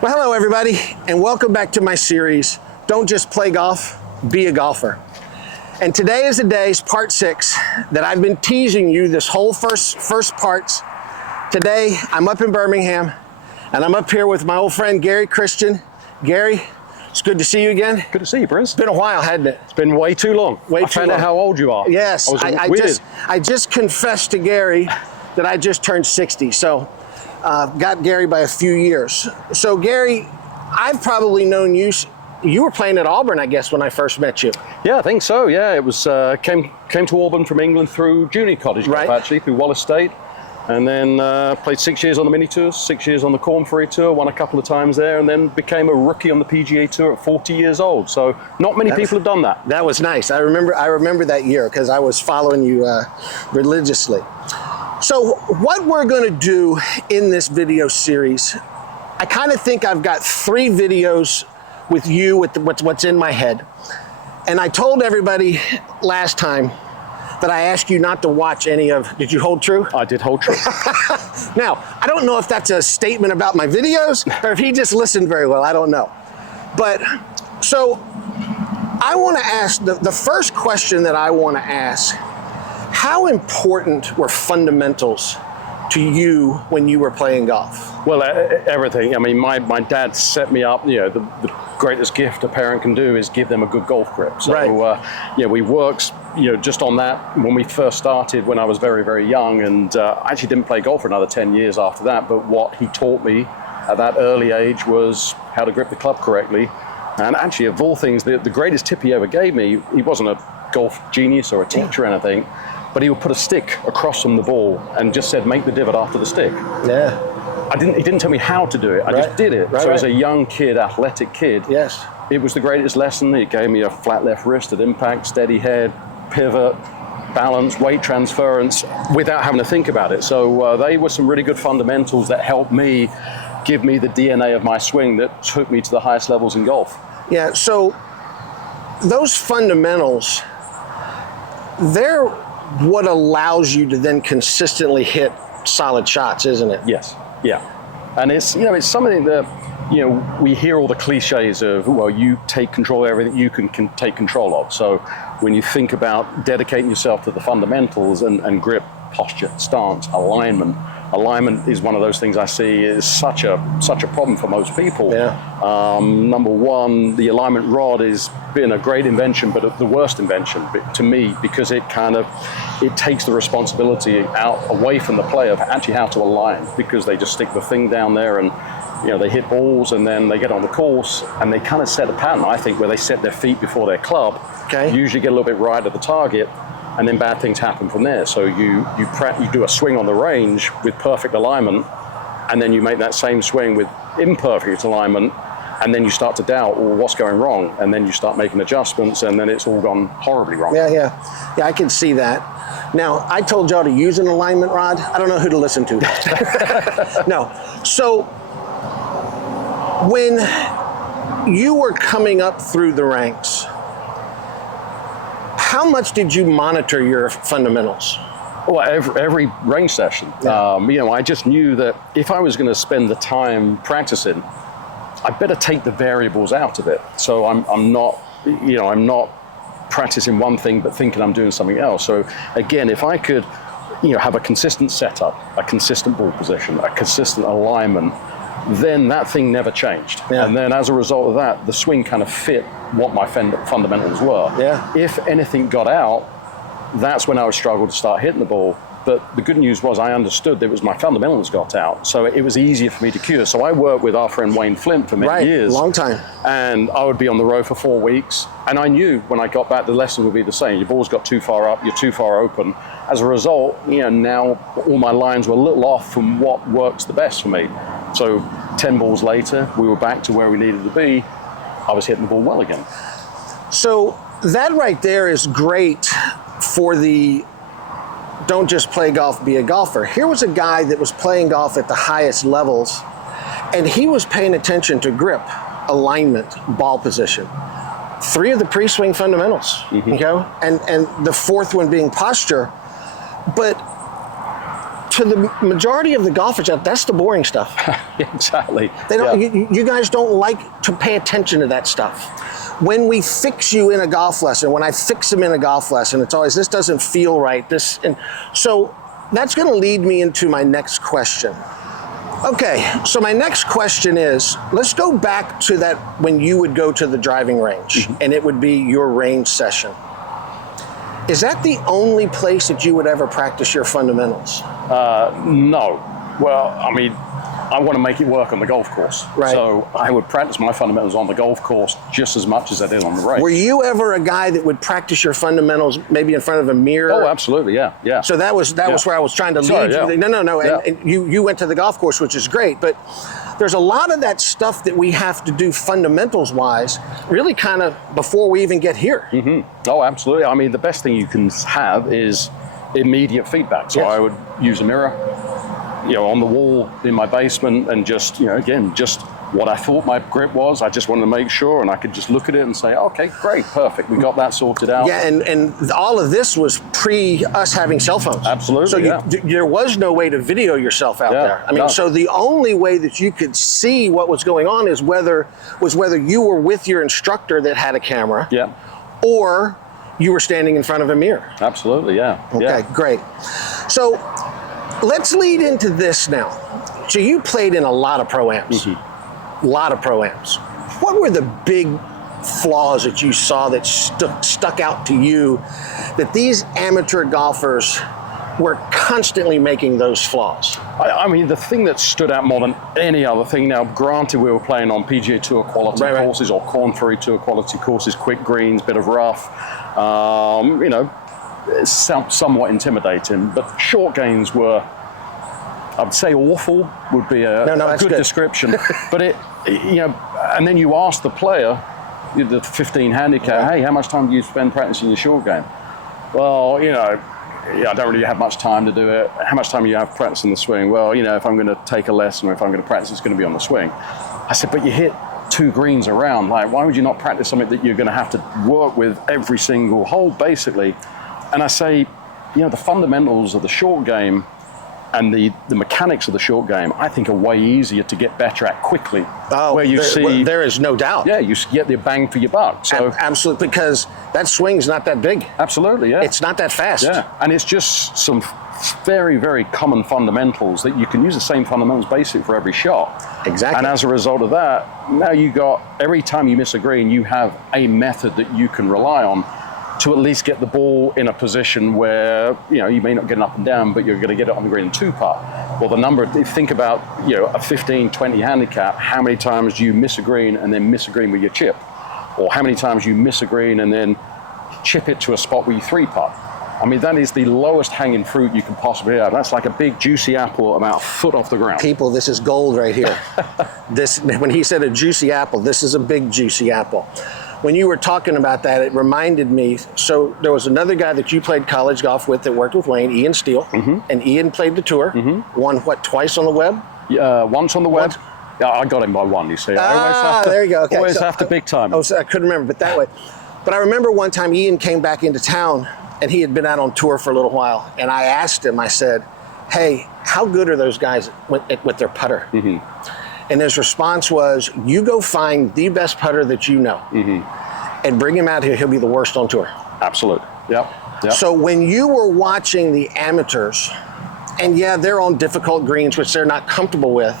Well, hello everybody, and welcome back to my series, Don't Just Play Golf, Be a Golfer. And today is the day, part 6, that I've been teasing you this whole first parts. Today, I'm up in Birmingham, and I'm up here with my old friend, Gary Christian. Gary, it's good to see you again. Good to see you, Prince. It's been a while, hasn't it? It's been way too long. Way too long. I found out how old you are. Yes, I just confessed to Gary that I just turned 60, so got Gary by a few years. So Gary, I've probably known you. You were playing at Auburn, I guess, when I first met you. Yeah, I think so. Yeah, it was came to Auburn from England through junior college, right? Actually, through Wallace State, and then played 6 years on the mini tours, 6 years on the Corn Ferry Tour, won a couple of times there, and then became a rookie on the PGA Tour at 40 years old. So not many people have done that. That was nice. I remember that year because I was following you religiously. So what we're going to do in this video series, I kind of think I've got 3 videos with you, with what's in my head. And I told everybody last time that I asked you not to watch any of, did you hold true? I did hold true. Now, I don't know if that's a statement about my videos or if he just listened very well, I don't know. But, so, I want to ask, the first question that I want to ask, how important were fundamentals to you when you were playing golf? Well, everything. I mean, my dad set me up. You know, the greatest gift a parent can do is give them a good golf grip. So, right. We worked, just on that when we first started when I was very, very young, and I actually didn't play golf for another 10 years after that. But what he taught me at that early age was how to grip the club correctly. And actually, of all things, the greatest tip he ever gave me, he wasn't a golf genius or a teacher or anything, but he would put a stick across from the ball and just said, make the divot after the stick. Yeah. He didn't tell me how to do it. I just did it. So as a young kid, athletic kid, yes, it was the greatest lesson. It gave me a flat left wrist at impact, steady head, pivot, balance, weight transference, without having to think about it. So they were some really good fundamentals that helped me, give me the DNA of my swing that took me to the highest levels in golf. Yeah, so those fundamentals, they're what allows you to then consistently hit solid shots, isn't it? Yes, yeah. And it's, it's something that, we hear all the cliches of, well, you take control of everything you can take control of. So when you think about dedicating yourself to the fundamentals and grip, posture, stance, alignment is one of those things I see is such a problem for most people. Yeah. Number one, the alignment rod has been a great invention, but the worst invention to me, because it takes the responsibility away from the player of actually how to align, because they just stick the thing down there and they hit balls and then they get on the course and they kind of set a pattern, I think, where they set their feet before their club. Okay. Usually get a little bit right at the target, and then bad things happen from there. So you do a swing on the range with perfect alignment, and then you make that same swing with imperfect alignment, and then you start to doubt, well, what's going wrong? And then you start making adjustments, and then it's all gone horribly wrong. Yeah, I can see that. Now, I told y'all to use an alignment rod. I don't know who to listen to. No. So, when you were coming up through the ranks, how much did you monitor your fundamentals? Well, every range session. Yeah. I just knew that if I was going to spend the time practicing, I better take the variables out of it. So I'm not practicing one thing but thinking I'm doing something else. So again, if I could, have a consistent setup, a consistent ball position, a consistent alignment, then that thing never changed. Yeah. And then as a result of that, the swing kind of fit what my fundamentals were. Yeah. If anything got out, that's when I would struggle to start hitting the ball. But the good news was I understood that it was my fundamentals got out, so it was easier for me to cure. So I worked with our friend Wayne Flint for many years. Long time. And I would be on the road for 4 weeks, and I knew when I got back the lesson would be the same. Your ball's got too far up, you're too far open. As a result, now all my lines were a little off from what works the best for me. So 10 balls later, we were back to where we needed to be. I was hitting the ball well again. So that right there is great for the don't just play golf, be a golfer. Here was a guy that was playing golf at the highest levels, and he was paying attention to grip, alignment, ball position. 3 of the pre-swing fundamentals, and the 4th one being posture. But to the majority of the golfers, that's the boring stuff. Exactly. They don't. You guys don't like to pay attention to that stuff. When we fix you in a golf lesson, when I fix them in a golf lesson, it's always, this doesn't feel right. And so that's going to lead me into my next question. Okay, so my next question is, let's go back to that when you would go to the driving range and it would be your range session. Is that the only place that you would ever practice your fundamentals? No. Well, I mean, I want to make it work on the golf course. Right. So I would practice my fundamentals on the golf course just as much as I did on the range. Were you ever a guy that would practice your fundamentals maybe in front of a mirror? Oh, absolutely, yeah. So that was where I was trying to lead you. No. Yeah. And you went to the golf course, which is great, but there's a lot of that stuff that we have to do fundamentals-wise, really kind of before we even get here. Oh, absolutely. I mean, the best thing you can have is immediate feedback. So I would use a mirror, on the wall in my basement, and just, again, just what I thought my grip was. I just wanted to make sure, and I could just look at it and say, okay, great, perfect. We got that sorted out. Yeah, and all of this was pre us having cell phones. Absolutely. So there was no way to video yourself out there. I mean, so the only way that you could see what was going on is whether you were with your instructor that had a camera, or you were standing in front of a mirror. Absolutely, yeah. Okay, great. So let's lead into this now. So you played in a lot of pro-ams. A lot of pro-ams. What were the big flaws that you saw that stuck out to you, that these amateur golfers were constantly making those flaws? I mean, the thing that stood out more than any other thing, now granted we were playing on PGA Tour quality courses or Corn Ferry Tour quality courses, quick greens, bit of rough, it's somewhat intimidating, but short games were, I'd say awful would be a good description. But and then you ask the player, the 15 handicap, hey, how much time do you spend practicing your short game? Well, I don't really have much time to do it. How much time do you have practicing the swing? Well, if I'm going to take a lesson or if I'm going to practice, it's going to be on the swing. I said, but you hit 2 greens around. Like, why would you not practice something that you're going to have to work with every single hole, basically? And I say, the fundamentals of the short game and the mechanics of the short game, I think, are way easier to get better at quickly. There is no doubt. Yeah, you get the bang for your buck. So absolutely, because that swing's not that big. Absolutely, yeah. It's not that fast. Yeah, and it's just some very, very common fundamentals that you can use the same fundamentals basic for every shot. Exactly. And as a result of that, now every time you miss a green, you have a method that you can rely on to at least get the ball in a position where, you may not get it up and down, but you're going to get it on the green in 2-putt. Well, if you think about, a 15, 20 handicap, how many times do you miss a green and then miss a green with your chip? Or how many times you miss a green and then chip it to a spot where you 3-putt? I mean, that is the lowest hanging fruit you can possibly have. That's like a big juicy apple about a foot off the ground. People, this is gold right here. When he said a juicy apple, this is a big juicy apple. When you were talking about that, it reminded me, so there was another guy that you played college golf with that worked with Wayne, Ian Steele, and Ian played the tour, won twice on the web? Once on the web. Yeah, I got him by 1, you see. There you go. Okay. Always after big time. I couldn't remember, but that way. But I remember one time Ian came back into town, and he had been out on tour for a little while, and I asked him, I said, hey, how good are those guys with their putter? And his response was, you go find the best putter that you know and bring him out here, he'll be the worst on tour. Absolutely. Yep. So when you were watching the amateurs, and they're on difficult greens, which they're not comfortable with,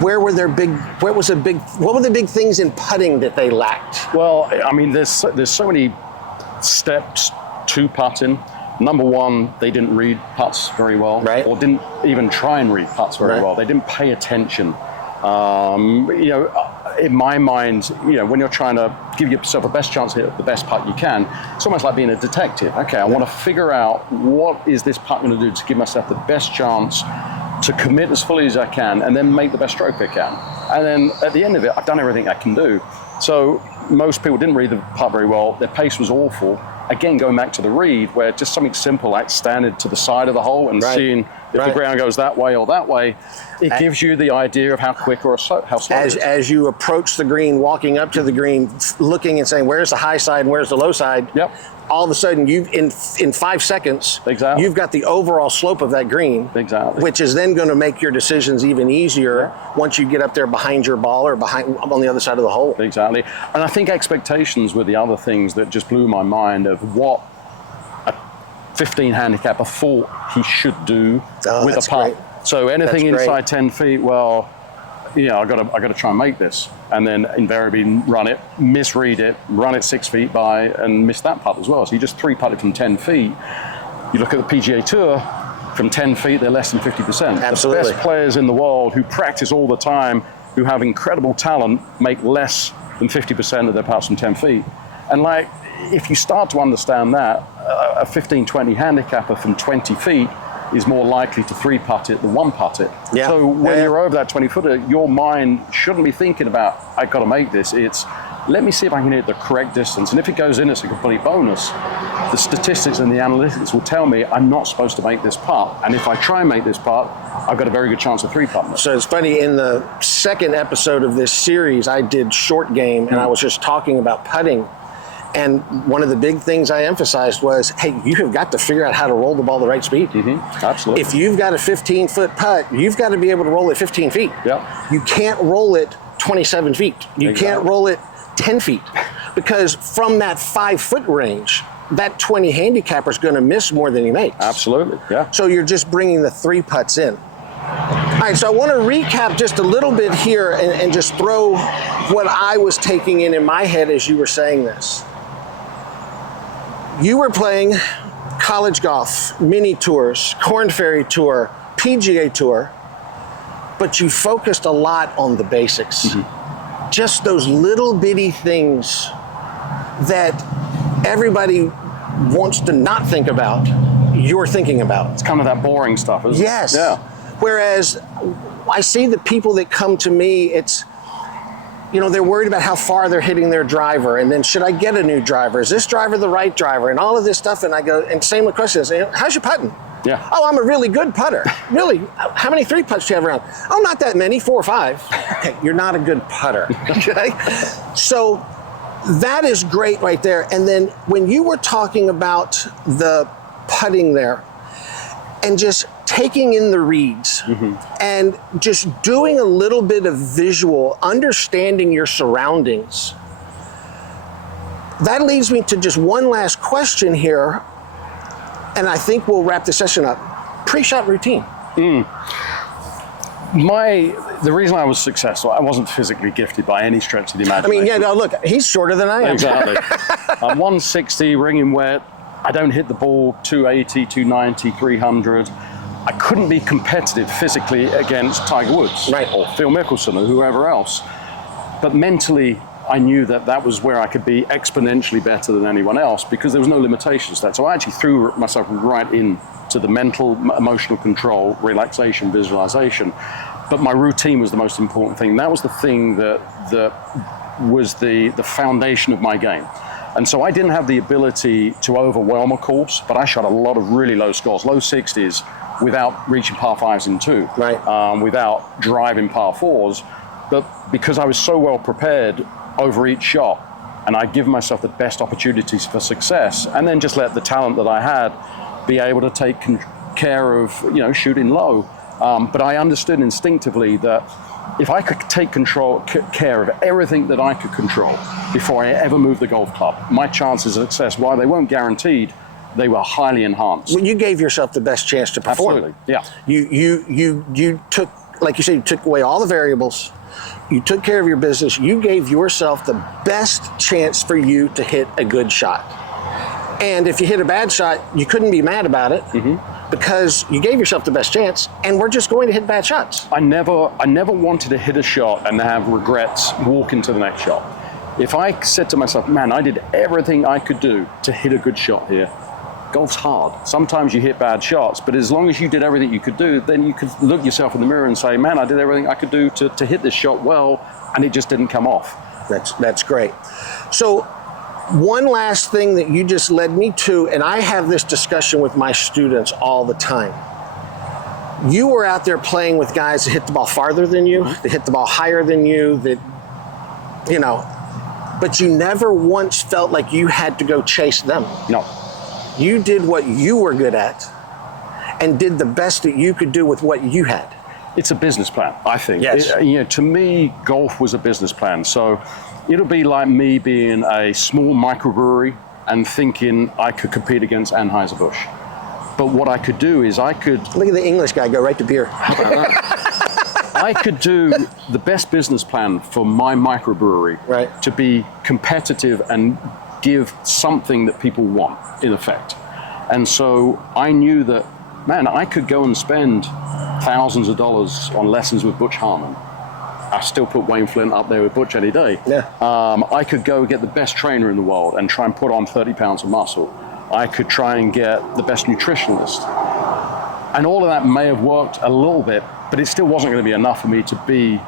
what were the big things in putting that they lacked? Well, I mean, there's so many steps to putting. Number one, they didn't read putts very well, or didn't even try and read putts very well. They didn't pay attention. In my mind, when you're trying to give yourself the best chance to hit the best putt you can, it's almost like being a detective. Okay, I want to figure out what is this putt going to do to give myself the best chance to commit as fully as I can and then make the best stroke I can. And then at the end of it, I've done everything I can do. So most people didn't read the putt very well. Their pace was awful. Again, going back to the read, where just something simple like standing to the side of the hole and seeing If the ground goes that way or that way, it gives you the idea of how quick or how slow it is. As you approach the green, walking up to the green, looking and saying, where's the high side and where's the low side? Yep. All of a sudden, in 5 seconds, Exactly. you've got the overall slope of that green, Exactly. which is then going to make your decisions even easier once you get up there behind your ball or on the other side of the hole. Exactly. And I think expectations were the other things that just blew my mind of what a 15 handicapper thought he should do with a putt. Great. So anything That's inside great. 10 feet, well, I got to try and make this, and then invariably run it, misread it, run it 6 feet by, and miss that putt as well. So you just 3-putted from 10 feet. You look at the PGA Tour, from 10 feet, they're less than 50%. Absolutely. The best players in the world who practice all the time, who have incredible talent, make less than 50% of their putts from 10 feet. And like, if you start to understand that, a 15, 20 handicapper from 20 feet is more likely to 3-putt it than 1-putt it. Yeah. So when you're over that 20-footer, your mind shouldn't be thinking about, I've got to make this. It's, let me see if I can hit the correct distance. And if it goes in, it's a complete bonus. The statistics and the analytics will tell me I'm not supposed to make this putt. And if I try and make this putt, I've got a very good chance of 3-putting it. So it's funny, in the second episode of this series, I did short game, and I was just talking about putting. And one of the big things I emphasized was, hey, you have got to figure out how to roll the ball the right speed. Absolutely. If you've got a 15-foot putt, you've got to be able to roll it 15 feet. Yep. You can't roll it 27 feet. You Exactly. can't roll it 10 feet. Because from that 5-foot range, that 20 handicapper is going to miss more than he makes. Absolutely, yeah. So you're just bringing the 3 putts in. All right, so I want to recap just a little bit here and just throw what I was taking in my head as you were saying this. You were playing college golf, mini tours, Korn Ferry Tour, PGA Tour, but you focused a lot on the basics. Just those little bitty things that everybody wants to not think about, you're thinking about. It's kind of that boring stuff, isn't it? Yes. Yeah. Whereas I see the people that come to me, it's, they're worried about how far they're hitting their driver, and then should I get a new driver? Is this driver the right driver? And all of this stuff, and I go, and same with questions, how's your putting? Yeah. Oh, I'm a really good putter. Really? How many 3-putts do you have around? Oh, not that many, 4 or 5. Okay, you're not a good putter, okay? So that is great right there. And then when you were talking about the putting there, and just taking in the reads and just doing a little bit of visual, understanding your surroundings. That leads me to just one last question here, and I think we'll wrap the session up. Pre-shot routine. The reason I was successful, I wasn't physically gifted by any stretch of the imagination. Look, he's shorter than I am. Exactly. I'm 160, wringing wet. I don't hit the ball 280, 290, 300. I couldn't be competitive physically against Tiger Woods or Phil Mickelson or whoever else. But mentally, I knew that was where I could be exponentially better than anyone else because there was no limitations to that. So I actually threw myself right into the mental, emotional control, relaxation, visualization. But my routine was the most important thing. That was the thing that was the foundation of my game. And so I didn't have the ability to overwhelm a course, but I shot a lot of really low scores, low 60s, without reaching par 5s in 2, without driving par 4s. But because I was so well prepared over each shot, and I give myself the best opportunities for success, and then just let the talent that I had be able to take care of, shooting low. But I understood instinctively that if I could take care of everything that I could control before I ever moved the golf club, my chances of success, while they weren't guaranteed, they were highly enhanced. Well, you gave yourself the best chance to perform. Absolutely, yeah. You took, like you said, you took away all the variables. You took care of your business. You gave yourself the best chance for you to hit a good shot. And if you hit a bad shot, you couldn't be mad about it because you gave yourself the best chance, and we're just going to hit bad shots. I never wanted to hit a shot and have regrets walking to the next shot. If I said to myself, man, I did everything I could do to hit a good shot here, golf's hard. Sometimes you hit bad shots, but as long as you did everything you could do, then you could look yourself in the mirror and say, man, I did everything I could do to hit this shot well, and it just didn't come off. That's great. So one last thing that you just led me to, and I have this discussion with my students all the time. you were out there playing with guys that hit the ball farther than you, that hit the ball higher than you, that, you know, but you never once felt like you had to go chase them. No. You did what you were good at and did the best that you could do with what you had. It's a business plan, I think. Yes. You know, to me, golf was a business plan. So it'll be like me being a small microbrewery and thinking I could compete against Anheuser-Busch. But what I could do is I could... Look at the English guy go right to beer. I could do the best business plan for my microbrewery Right. to be competitive and give something that people want, in effect. And so I knew that, man, I could go and spend thousands of dollars on lessons with Butch Harmon. I still put Wayne Flint up there with Butch any day. Yeah. I could go get the best trainer in the world and try and put on 30 pounds of muscle. I could try and get the best nutritionist. And all of that may have worked a little bit, but it still wasn't going to be enough for me to be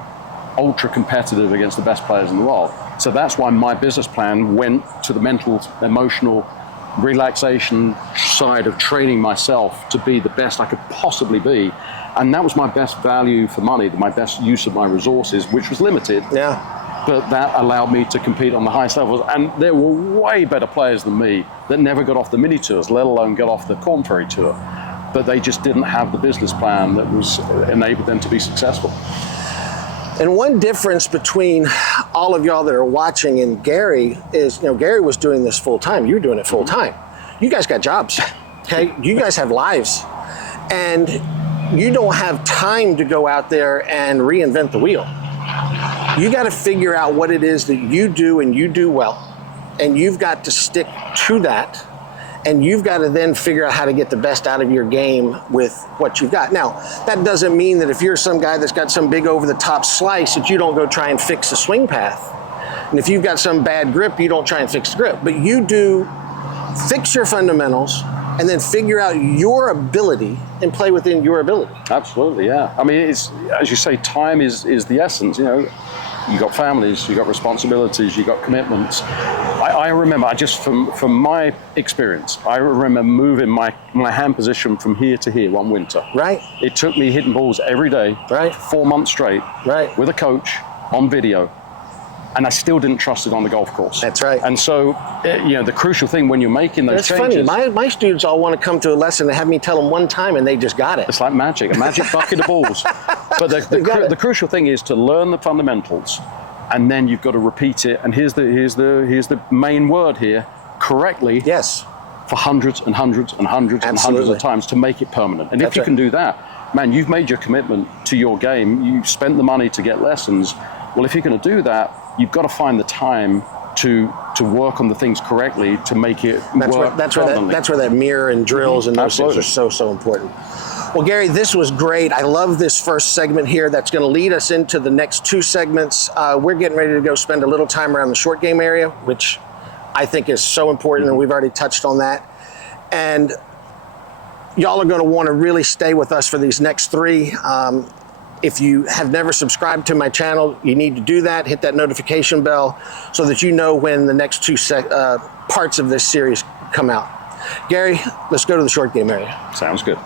ultra competitive against the best players in the world. So that's why my business plan went to the mental, emotional, relaxation side of training myself to be the best I could possibly be. And that was my best value for money, my best use of my resources, which was limited. Yeah. But that allowed me to compete on the highest levels. And there were way better players than me that never got off the mini tours, let alone got off the Corn Ferry Tour. But they just didn't have the business plan that was enabled them to be successful. And one difference between all of y'all that are watching and Gary is, you know, Gary was doing this full time. You were doing it full time. You guys got jobs, okay? You guys have lives. And you don't have time to go out there and reinvent the wheel. You got to figure out what it is that you do and you do well. And you've got to stick to that. And you've got to then figure out how to get the best out of your game with what you've got. Now, that doesn't mean that if you're some guy that's got some big over-the-top slice that you don't go try and fix the swing path. And if you've got some bad grip, you don't try and fix the grip. But you do fix your fundamentals and then figure out your ability and play within your ability. Absolutely, yeah. I mean, it's, as you say, time is the essence, you know. You got families, you got responsibilities, you got commitments. I remember, from my experience, I remember moving my hand position from here to here one winter. Right. It took me hitting balls every day, right, for 4 months straight, right, with a coach on video, and I still didn't trust it on the golf course. That's right. And so, you know, the crucial thing when you're making those changes... That's funny. My students all want to come to a lesson and have me tell them one time, and they just got it. It's like magic, a magic bucket of balls. But the crucial thing is to learn the fundamentals, and then you've got to repeat it. And here's the main word here: correctly. Yes. For hundreds and hundreds and hundreds and hundreds of times to make it permanent. And if you can do that, man, you've made your commitment to your game. You've spent the money to get lessons. Well, if you're going to do that, you've got to find the time to work on the things correctly to make it work. That's where that mirror and drills and those things are so important. Well, Gary, this was great. I love this first segment here. That's going to lead us into the next two segments. We're getting ready to go spend a little time around the short game area, which I think is so important, and we've already touched on that. And y'all are going to want to really stay with us for these next three. If you have never subscribed to my channel, you need to do that. Hit that notification bell so that you know when the next two parts of this series come out. Gary, let's go to the short game area. Sounds good.